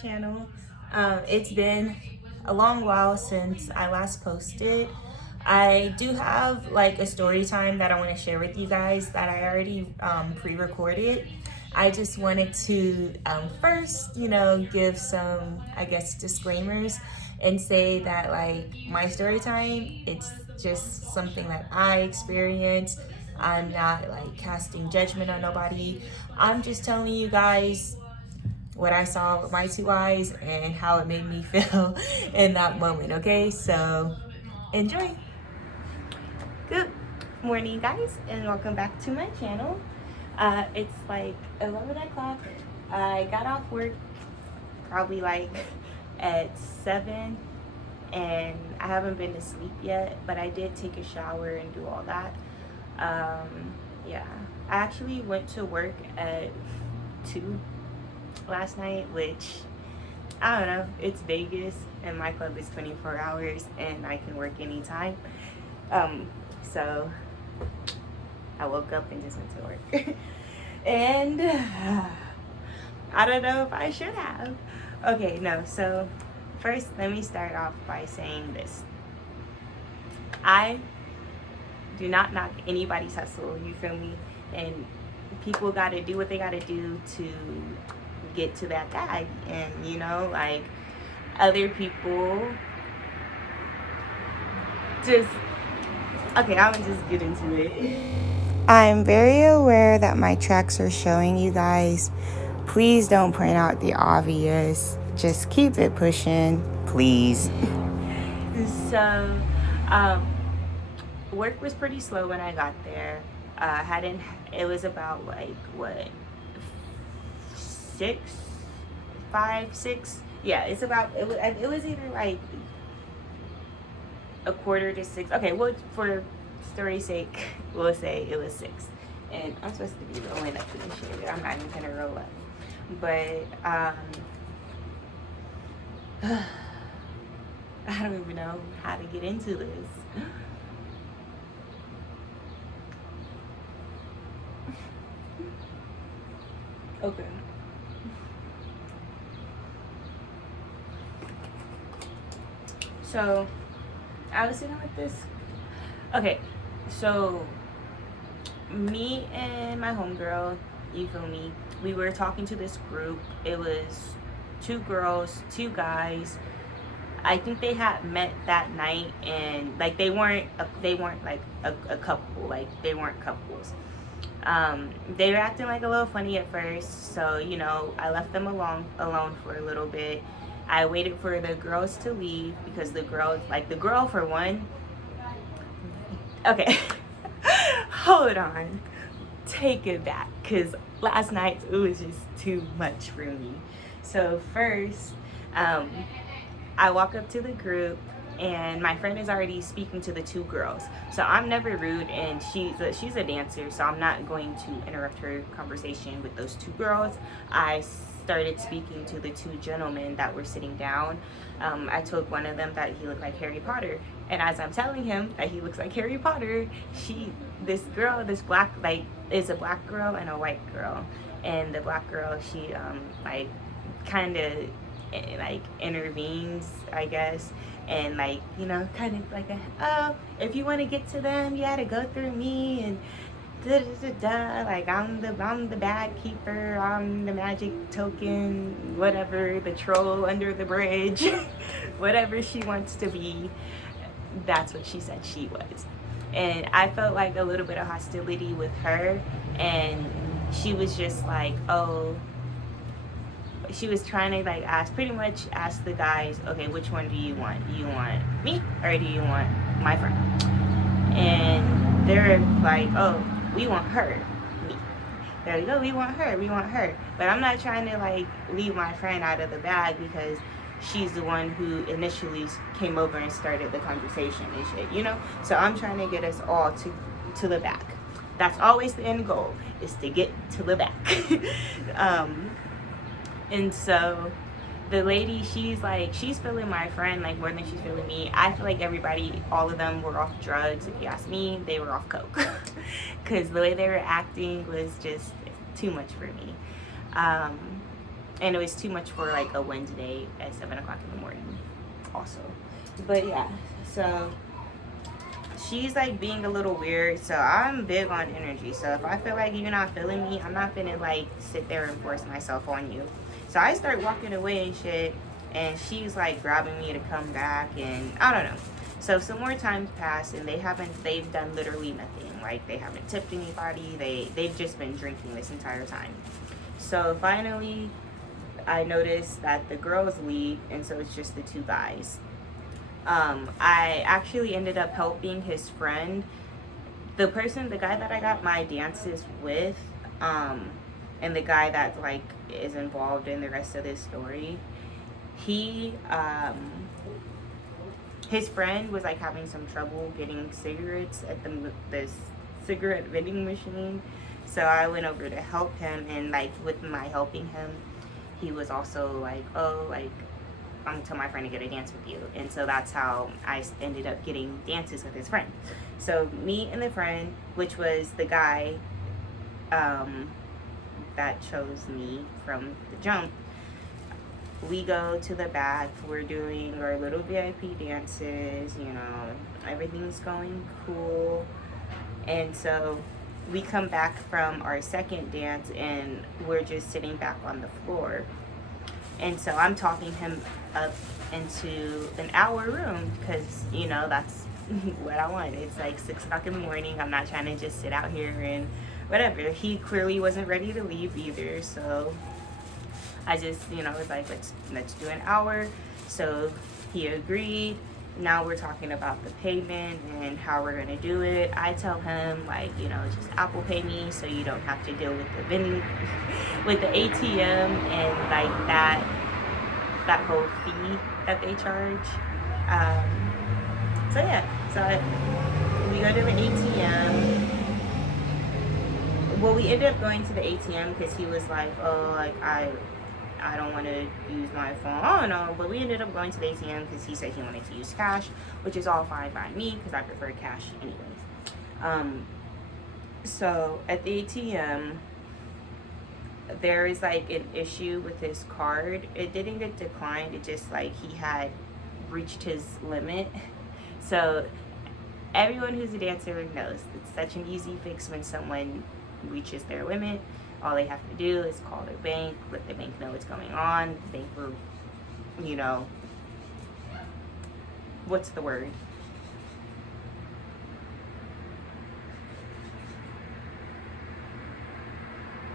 channel. It's been a long while since I last posted. I do have like a story time that I want to share with you guys that I already pre-recorded. I just wanted to first, give some, I guess, disclaimers and say that like my story time, it's just something that I experienced. I'm not like casting judgment on nobody. I'm just telling you guys what I saw with my two eyes and how it made me feel in that moment. Okay, so enjoy. Good morning, guys, and welcome back to my channel. It's like 11 o'clock. I got off work probably like at 7, and I haven't been to sleep yet, but I did take a shower and do all that. Yeah, I actually went to work at 2 last night, which I don't know, it's Vegas and my club is 24 hours and I can work anytime. So I woke up and just went to work. And I don't know if I should have. Okay, no, so first let me start off by saying this. I do not knock anybody's hustle, you feel me? And people gotta do what they gotta do to get to that bag. And like other people just okay, I'm gonna just get into it. I'm very aware that my tracks are showing you guys. Please don't point out the obvious. Just keep it pushing, please. So, work was pretty slow when I got there. It was about like what, 6. Yeah, it was either like a quarter to 6. Okay, well, for story's sake, we'll say it was 6. And I'm supposed to be the only that couldn't share it. I'm not even gonna roll up. But I don't even know how to get into this. Okay. So I was sitting with this. Okay, so me and my homegirl, you feel me? We were talking to this group. It was 2 girls, 2 guys. I think they had met that night, and like they weren't like a couple. Like they weren't couples. They were acting like a little funny at first, so I left them alone for a little bit. I waited for the girls to leave because the girl for one. Okay, hold on, take it back, because last night it was just too much for me. So first, I walk up to the group and my friend is already speaking to the 2 girls. So I'm never rude, and she's a dancer, so I'm not going to interrupt her conversation with those 2 girls. I started speaking to the 2 gentlemen that were sitting down. I told one of them that he looked like Harry Potter, and as I'm telling him that he looks like Harry Potter, this black, like, is a black girl and a white girl, and the black girl, she like kind of like intervenes, I guess, and like kind of like if you want to get to them, you gotta go through me, and da, da, da, da. Like I'm the bag keeper, I'm the magic token, whatever, the troll under the bridge. Whatever she wants to be, that's what she said she was. And I felt like a little bit of hostility with her, and she was just like, oh, she was trying to like pretty much ask the guys, okay, which one do you want? Do you want me or do you want my friend? And they're like, oh, we want her. Me. They're like, oh, we want her. But I'm not trying to like leave my friend out of the bag because she's the one who initially came over and started the conversation and shit, So I'm trying to get us all to the back. That's always the end goal, is to get to the back. And so the lady, she's feeling my friend like more than she's feeling me. I feel like all of them were off drugs. If you ask me, they were off coke. Because the way they were acting was just too much for me. and it was too much for like a Wednesday at 7 o'clock in the morning also. But yeah, so she's like being a little weird. So I'm big on energy. So if I feel like you're not feeling me, I'm not finna like sit there and force myself on you. So I start walking away and shit, and she's like grabbing me to come back, and I don't know. So some more times pass, and they've done literally nothing. Like they haven't tipped anybody. They've just been drinking this entire time. So finally I noticed that the girls leave, and so it's just the two guys. I actually ended up helping his friend, the guy that I got my dances with, and the guy that like is involved in the rest of this story. He, his friend was like having some trouble getting cigarettes at the cigarette vending machine, so I went over to help him, and like with my helping him, he was also like, oh, like, I'm gonna tell my friend to get a dance with you. And so that's how I ended up getting dances with his friend. So me and the friend, which was the guy that chose me from the jump, we go to the back, we're doing our little VIP dances, you know, everything's going cool. And so we come back from our second dance, and we're just sitting back on the floor. And so I'm talking him up into an hour room, because, you know, that's what I want. It's like 6 o'clock in the morning. I'm not trying to just sit out here and whatever. He clearly wasn't ready to leave either. So I just, you know, was like, let's do an hour. So he agreed. Now we're talking about the payment and how we're gonna do it. I tell him, like, you know, just Apple Pay me so you don't have to deal with the vending, with the ATM and like that whole fee that they charge. So yeah, so we go to the ATM. Well, we ended up going to the ATM because he was like, oh, like I don't want to use my phone. Oh no, but we ended up going to the ATM because he said he wanted to use cash, which is all fine by me because I prefer cash anyways. So at the ATM, there is like an issue with his card. It didn't get declined. It just like he had reached his limit. So everyone who's a dancer knows it's such an easy fix when someone reaches their limit. All they have to do is call their bank, let the bank know what's going on. The bank will, you know, what's the word?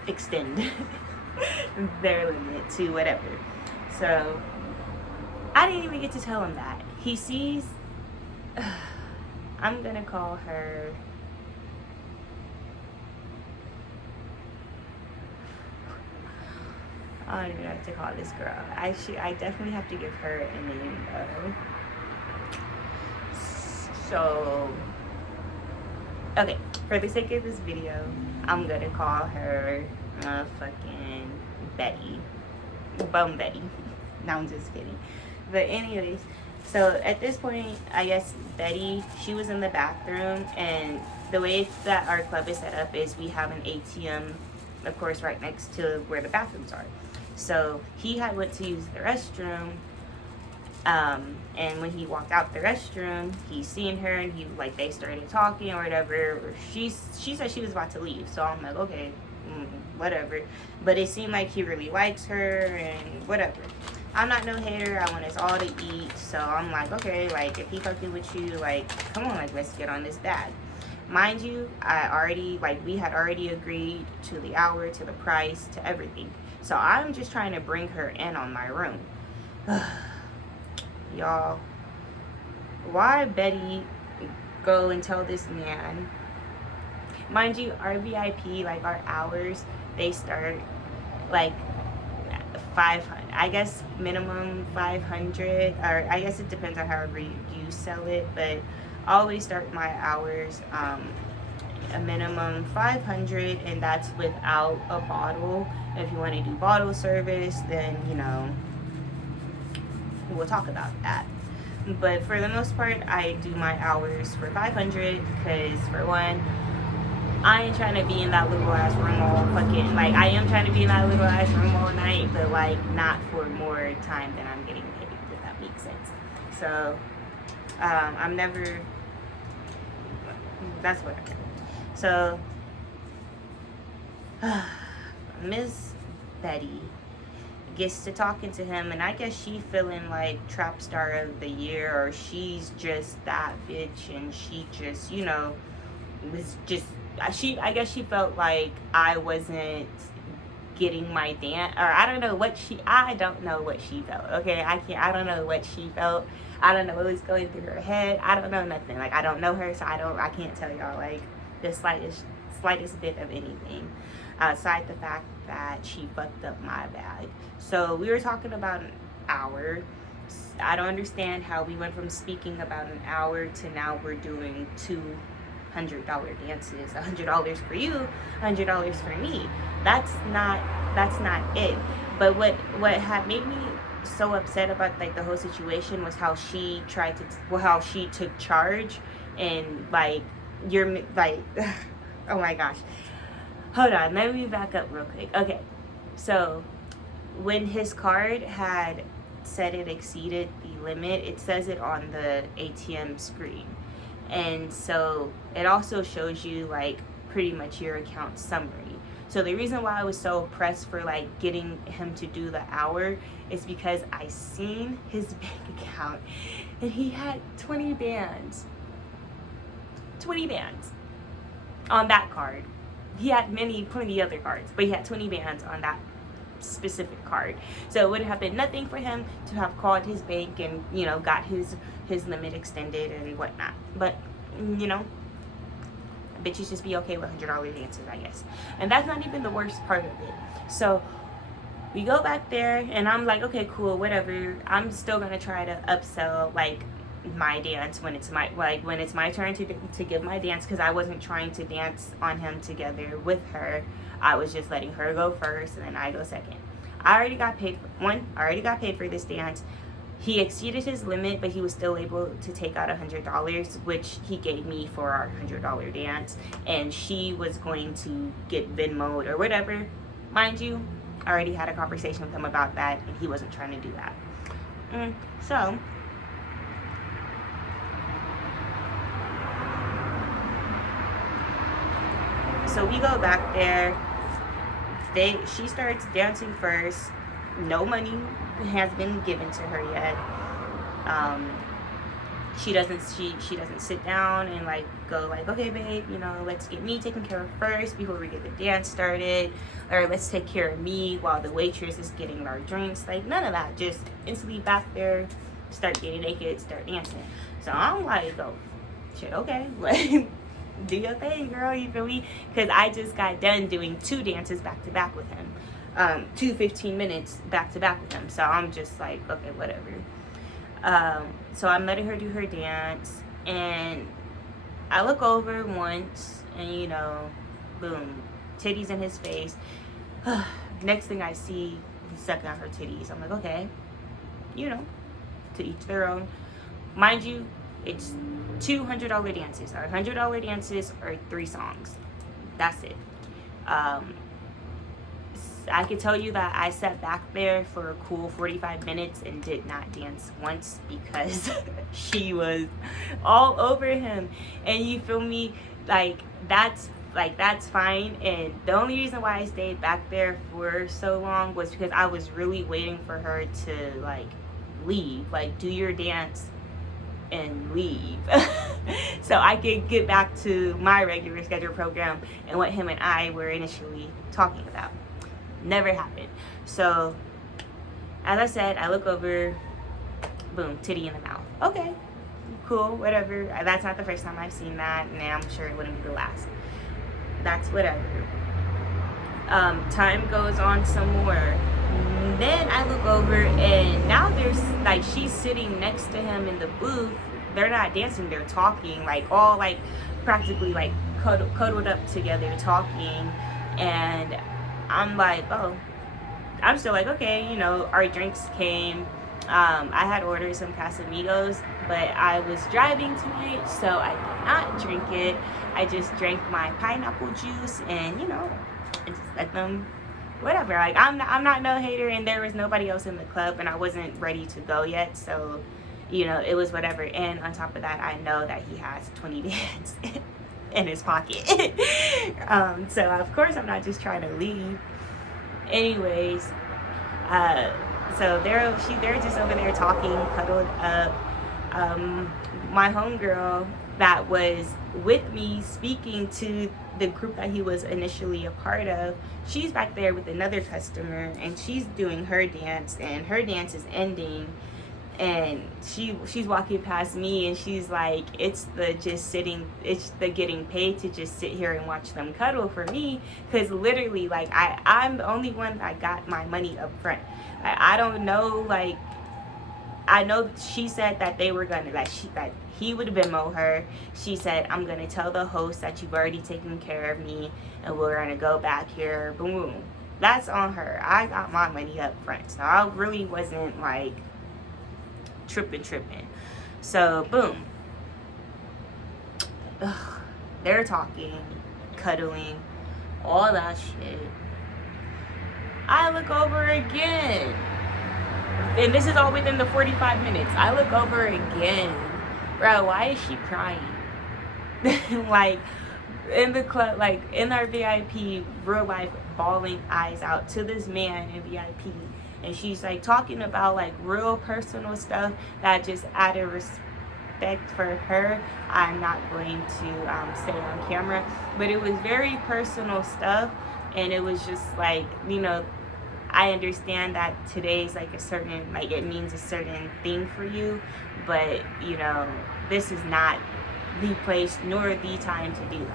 Extend their limit to whatever. So I didn't even get to tell him that. He sees, I'm gonna call her, I don't even know what to call this girl. I definitely have to give her a name though. So, okay, for the sake of this video, I'm gonna call her fucking Betty. Bum Betty. No, I'm just kidding. But anyways, so at this point, I guess Betty, she was in the bathroom, and the way that our club is set up is we have an ATM, of course, right next to where the bathrooms are. So he had went to use the restroom, and when he walked out the restroom, he seen her, and he like they started talking or whatever. Or she said she was about to leave, so I'm like, okay, whatever. But it seemed like he really likes her and whatever. I'm not no hater. I want us all to eat, so I'm like, okay, like if he fucking with you, like come on, like let's get on this bag. Mind you, we had already agreed to the hour, to the price, to everything. So I'm just trying to bring her in on my room. Y'all, why Betty go and tell this man? Mind you, our VIP, like our hours, they start like 500. I guess minimum 500, or I guess it depends on however you sell it, but I always start my hours a minimum 500, and that's without a bottle. If you want to do bottle service, then you know we'll talk about that. But for the most part, I do my hours for 500 because for one, I ain't trying to be in that little ass room all fucking, like, I am trying to be in that little ass room all night, but like not for more time than I'm getting paid, if that makes sense. So I'm never, that's what I mean. So Miss Betty gets to talking to him, and I guess she feeling like trap star of the year, or she's just that bitch, and she just, you know, was just, I guess she felt like I wasn't getting my dance, or I don't know what she felt. Okay, I don't know what she felt. I don't know what was going through her head. I don't know nothing. Like, I don't know her, so I can't tell y'all like the slightest bit of anything outside the fact that she fucked up my bag. So we were talking about an hour. I don't understand how we went from speaking about an hour to now we're doing $200 dances, $100 for you, $100 for me. That's not it. But what had made me so upset about like the whole situation was how she how she took charge, and like you're like oh my gosh, hold on, let me back up real quick. Okay, so when his card had said it exceeded the limit, it says it on the ATM screen, and so it also shows you like pretty much your account summary. So the reason why I was so pressed for like getting him to do the hour is because I seen his bank account and he had 20 bands on that card. He had plenty other cards, but he had 20 bands on that specific card. So it would have been nothing for him to have called his bank and, you know, got his limit extended and whatnot. But, you know, bitches just be okay with $100 dances, I guess. And that's not even the worst part of it. So we go back there and I'm like, okay, cool, whatever. I'm still gonna try to upsell like my dance when it's my turn to give my dance, because I wasn't trying to dance on him together with her. I was just letting her go first and then I go second. I already got paid for this dance. He exceeded his limit, but he was still able to take out $100, which he gave me for our $100 dance, and she was going to get Venmo'd or whatever. Mind you, I already had a conversation with him about that, and he wasn't trying to do that. So we go back there. She starts dancing first. No money has been given to her yet. She doesn't sit down and like go like, okay babe, you know, let's get me taken care of first before we get the dance started, or let's take care of me while the waitress is getting our drinks. Like, none of that. Just instantly back there, start getting naked, start dancing. So I'm like, oh shit, okay, like do your thing, girl, you feel me? Because I just got done doing 2 dances back to back with him. 2 15 minutes back to back with him. So I'm just like, okay, whatever. So I'm letting her do her dance, and I look over once, and you know, boom, titties in his face. Next thing I see, he's sucking on her titties. I'm like, okay, you know, to each their own. Mind you, it's $200 dances. Our $100 dances are 3 songs. That's it. I could tell you that I sat back there for a cool 45 minutes and did not dance once because she was all over him. And you feel me? Like that's fine. And the only reason why I stayed back there for so long was because I was really waiting for her to like leave, like do your dance and leave so I could get back to my regular schedule program and what him and I were initially talking about. Never happened. So as I said, I look over, boom, titty in the mouth. Okay, cool, whatever. That's not the first time I've seen that, and I'm sure it wouldn't be the last. That's whatever. Time goes on some more. Then I look over, and now there's like, she's sitting next to him in the booth. They're not dancing, they're talking, like all like practically like cuddled up together talking. And I'm like, oh, I'm still like, okay, you know, our drinks came. I had ordered some Casamigos, but I was driving tonight, so I did not drink it. I just drank my pineapple juice, and I just let them, whatever. Like I'm not no hater, and there was nobody else in the club, and I wasn't ready to go yet, so it was whatever. And on top of that, I know that he has 20 bands in his pocket. So of course I'm not just trying to leave. Anyways, so they're just over there talking, cuddled up. My homegirl that was with me speaking to the group that he was initially a part of, she's back there with another customer, and she's doing her dance, and her dance is ending, and she's walking past me, and she's like, it's the getting paid to just sit here and watch them cuddle for me, because literally, like, I'm the only one that got my money up front. I don't know, like, I know she said that they were gonna, that he would Venmo her. She said, I'm gonna tell the host that you've already taken care of me, and we're gonna go back here. Boom. That's on her. I got my money up front, so I really wasn't like tripping. So boom. Ugh. They're talking, cuddling, all that shit. I look over again, and this is all within the 45 minutes. I look over again. Bro, why is she crying? Like, in the club, like, in our VIP, real life, bawling eyes out to this man in VIP. And she's, like, talking about, like, real personal stuff that just out of respect for her, I'm not going to say on camera. But it was very personal stuff, and it was just, like, I understand that today's like a certain, like, it means a certain thing for you, but this is not the place nor the time to do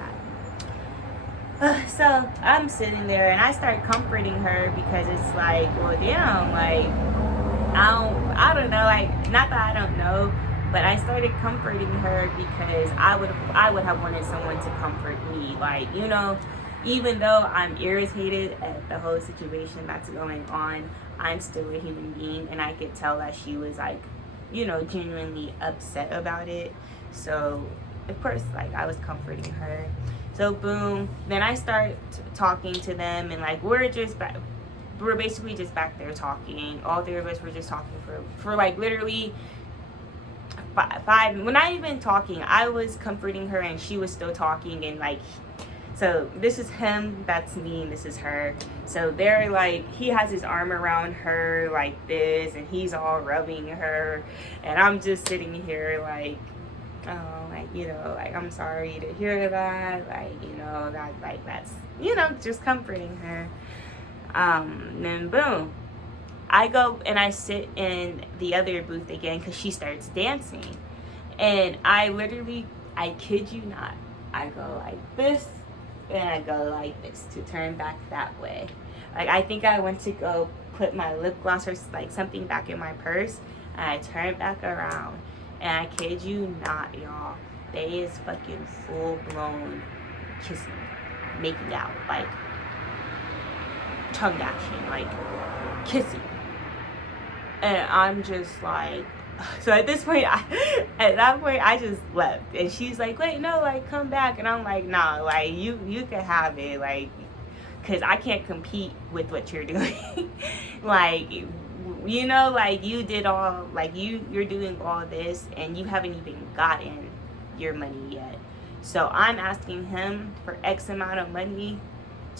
that. So I'm sitting there and I start comforting her, because it's like, well, damn, like, I don't know, like, not that I don't know, but I started comforting her because I would have wanted someone to comfort me, like, even though I'm irritated at the whole situation that's going on, I'm still a human being, and I could tell that she was, like, genuinely upset about it. So, of course, like, I was comforting her. So, boom. Then I start talking to them, and, like, we're basically just back there talking. All three of us were just talking for like, literally five. When I even talking, I was comforting her, and she was still talking, and, like, so this is him, that's me, and this is her. So they're like, he has his arm around her like this, and he's all rubbing her, and I'm just sitting here like, oh, like, like, I'm sorry to hear that, like, that, like, that's, just comforting her. Then boom, I go and I sit in the other booth again, because she starts dancing, and I kid you not, I go like this, and I go like this to turn back that way. Like, I think I went to go put my lip gloss or like something back in my purse, and I turned back around, and I kid you not, y'all, they is fucking full blown kissing, making out, like tongue action, like kissing, and I'm just like, so at that point I just left, and she's like, wait, no, like, come back, and I'm like, nah, like, you can have it, like, because I can't compete with what you're doing. Like, like, you did all, like, you're doing all this, and you haven't even gotten your money yet. So I'm asking him for X amount of money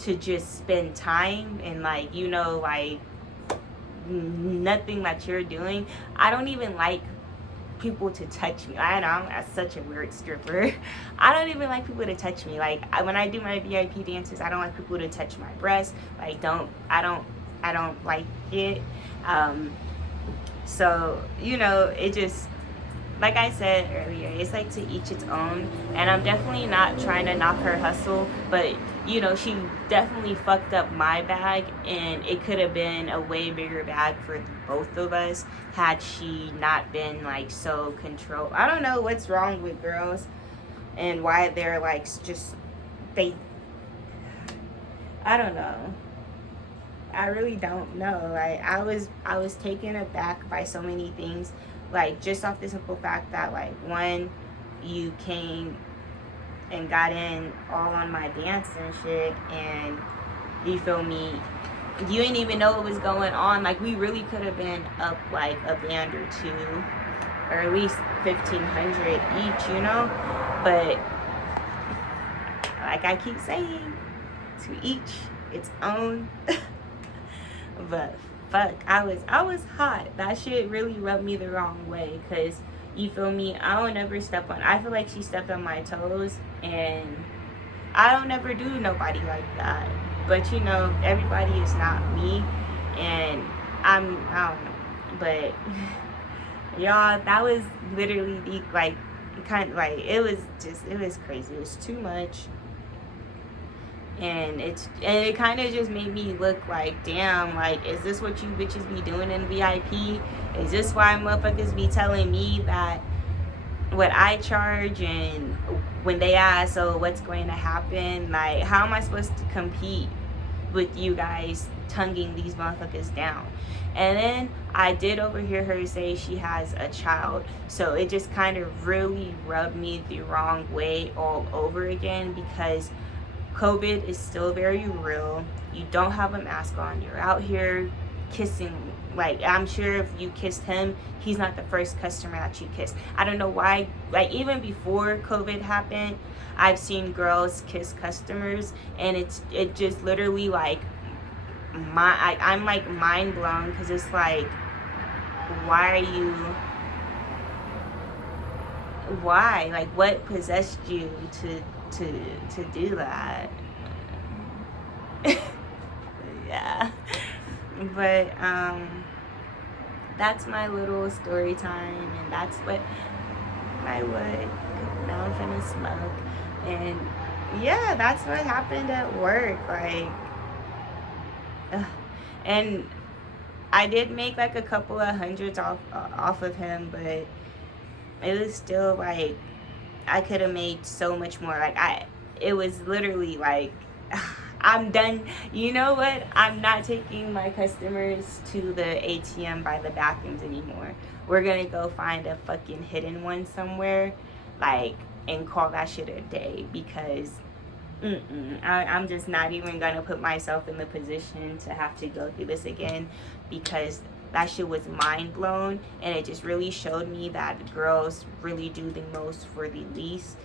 to just spend time, and, like, like, nothing that you're doing. I don't even like people to touch me. I know I'm such a weird stripper. I don't even like people to touch me. Like, when I do my VIP dances, I don't like people to touch my breasts. Like, I don't like it. So it just, like I said earlier, it's like to each its own, and I'm definitely not trying to knock her hustle, but she definitely fucked up my bag, and it could have been a way bigger bag for both of us had she not been, like, so controlled. I don't know what's wrong with girls and why they're, like, just, I don't know. I really don't know. Like I was taken aback by so many things. Like just off the simple fact that like one, you came and got in all on my dance and shit, and you feel me, you didn't even know what was going on. Like we really could have been up like a band or two, or at least 1,500 each, you know. But like I keep saying, to each its own. But fuck, I was hot. That shit really rubbed me the wrong way, cause you feel me, I don't ever step on, I feel like she stepped on my toes, and I don't ever do nobody like that. But you know, everybody is not me, and I don't know. But y'all, that was literally the like kind of like, it was crazy. It was too much. And it kind of just made me look like, damn, like, is this what you bitches be doing in VIP? Is this why motherfuckers be telling me that what I charge, and when they ask, so what's going to happen, like, how am I supposed to compete with you guys tonguing these motherfuckers down? And then I did overhear her say she has a child, so it just kind of really rubbed me the wrong way all over again, because COVID is still very real. You don't have a mask on. You're out here kissing. Like, I'm sure if you kissed him, he's not the first customer that you kissed. I don't know why. Like, even before COVID happened, I've seen girls kiss customers, and it just literally like I'm like mind blown, because it's like, why are you? Why? Like, what possessed you to do that? Yeah. But that's my little story time, and that's what I would. Now I'm finna smoke, and yeah, that's what happened at work. Like, and I did make like a couple of hundreds off of him, but it was still like, I could have made so much more. Like, it was literally like, I'm done. You know what? I'm not taking my customers to the ATM by the bathrooms anymore. We're gonna go find a fucking hidden one somewhere, like, and call that shit a day, because I'm just not even gonna put myself in the position to have to go through this again, because that shit was mind blown, and it just really showed me that girls really do the most for the least,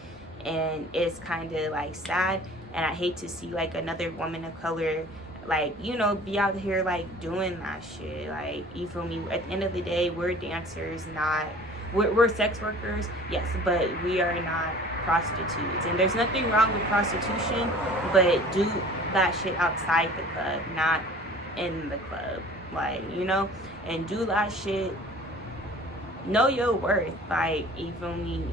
and it's kind of like sad. And I hate to see like another woman of color, like, you know, be out here like doing that shit. Like, you feel me? At the end of the day, we're dancers, not we're sex workers, yes, but we are not prostitutes. And there's nothing wrong with prostitution, but do that shit outside the club, not in the club. Like, you know, and do that shit. Know your worth. Like, you feel me?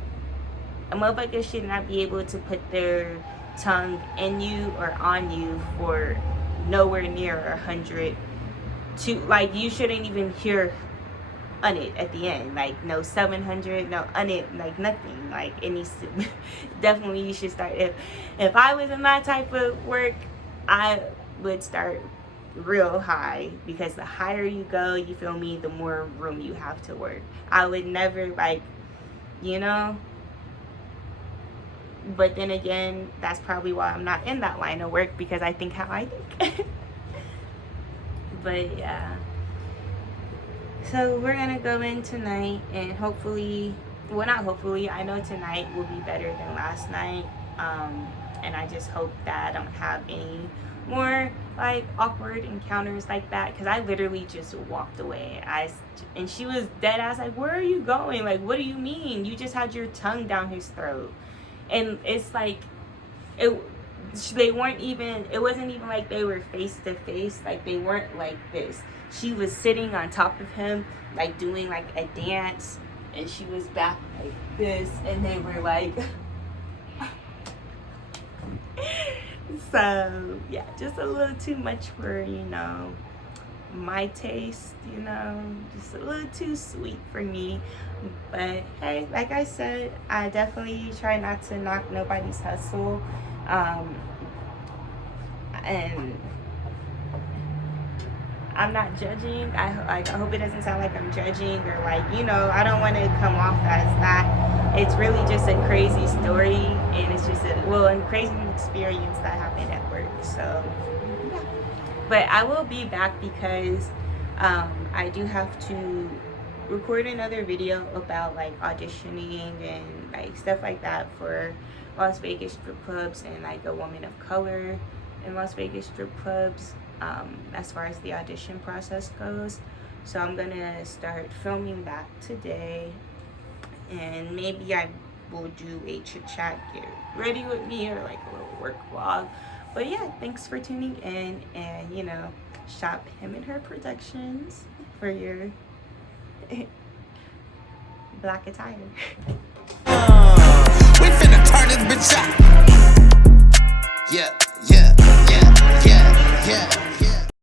A motherfucker should not be able to put their tongue in you or on you for nowhere near 100 to, like, you shouldn't even hear on it at the end, like, no 700, no on it, like nothing. Like, it needs to definitely, you should start, if I was in that type of work, I would start real high, because the higher you go, you feel me, the more room you have to work. I would never, like, you know. But then again, that's probably why I'm not in that line of work, because I think how I think. But yeah, so we're gonna go in tonight, and hopefully, well, not hopefully, I know tonight will be better than last night. And I just hope that I don't have any more like awkward encounters like that, because I literally just walked away. And she was dead ass like, where are you going? Like, what do you mean? You just had your tongue down his throat. And it's like, they weren't even, it wasn't even like they were face to face. Like, they weren't like this. She was sitting on top of him, like doing like a dance, and she was back like this, and they were like so yeah, just a little too much for, you know, my taste, you know, just a little too sweet for me. But hey, like I said, I definitely try not to knock nobody's hustle. And I'm not judging. I hope it doesn't sound like I'm judging or like, you know, I don't want to come off as that. It's really just a crazy story, and it's just a crazy experience that happened at work. So yeah, but I will be back because I do have to record another video about like auditioning and like stuff like that for Las Vegas strip clubs and like a woman of color in Las Vegas strip clubs, as far as the audition process goes. So I'm gonna start filming that today, and maybe I will do a chit chat, get ready with me, or like a little work vlog. But yeah, thanks for tuning in, and you know, shop Him and Her Productions for your black attire. We finna turn this bitch out. Yeah, yeah, yeah, yeah, yeah.